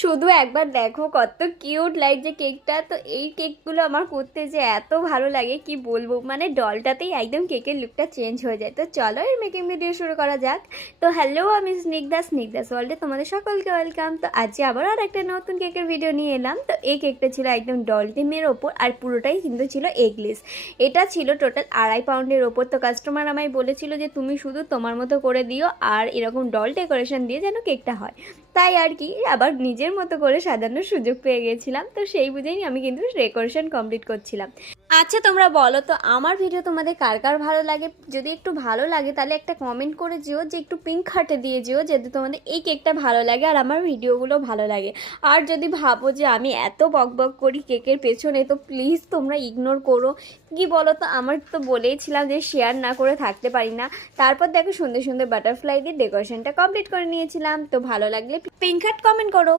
শুধু একবার দেখো কত কিউট লাগছে কেকটা। তো এই কেকগুলো আমার করতে যে এত ভালো লাগে কি বলবো, মানে ডলটাতেই একদম কেকের লুকটা চেঞ্জ হয়ে যায়। তো চলো এর মেকিং ভিডিও শুরু করা যাক। তো হ্যালো, আমি স্নিগ্ধাস ওয়ার্ল্ডে তোমাদের সকলকে ওয়েলকাম। তো আজকে আবার আর একটা নতুন কেকের ভিডিও নিয়ে এলাম। তো এই কেকটা ছিল একদম ডল থিমের ওপর, আর পুরোটাই কিন্তু ছিল এগলেস। এটা ছিল টোটাল 2.5 পাউন্ডের ওপর। তো কাস্টমার আমায় বলেছিল যে তুমি শুধু তোমার মতো করে দিও আর এরকম ডল ডেকোরেশন দিয়ে যেন কেকটা হয়। তাই আর কি আবার নিজের মতো করে সাজানোর সুযোগ পেয়ে গেছিলাম। তো সেই বুঝেই আমি কিন্তু ডেকোরেশন কমপ্লিট করছিলাম। আচ্ছা তোমরা বলো তো আমার ভিডিও তোমাদের কার কার ভালো লাগে? যদি একটু ভালো লাগে তাহলে একটা কমেন্ট করে যেও যে একটু পিঙ্ক হার্টে দিয়ে যেও যদি তোমাদের এই কেকটা ভালো লাগে আর আমার ভিডিওগুলো ভালো লাগে। আর যদি ভাবো যে আমি এত বকবক করি কেকের পেছনে, তো প্লিজ তোমরা ইগনোর করো। কি বলো তো, আমার তো বলেইছিলাম যে শেয়ার না করে থাকতে পারি না। তারপর দেখো সুন্দর সুন্দর বাটারফ্লাই দিয়ে ডেকোরেশনটা কমপ্লিট করে নিয়েছিলাম। তো ভালো লাগলে পিঙ্ক হার্ট কমেন্ট করো।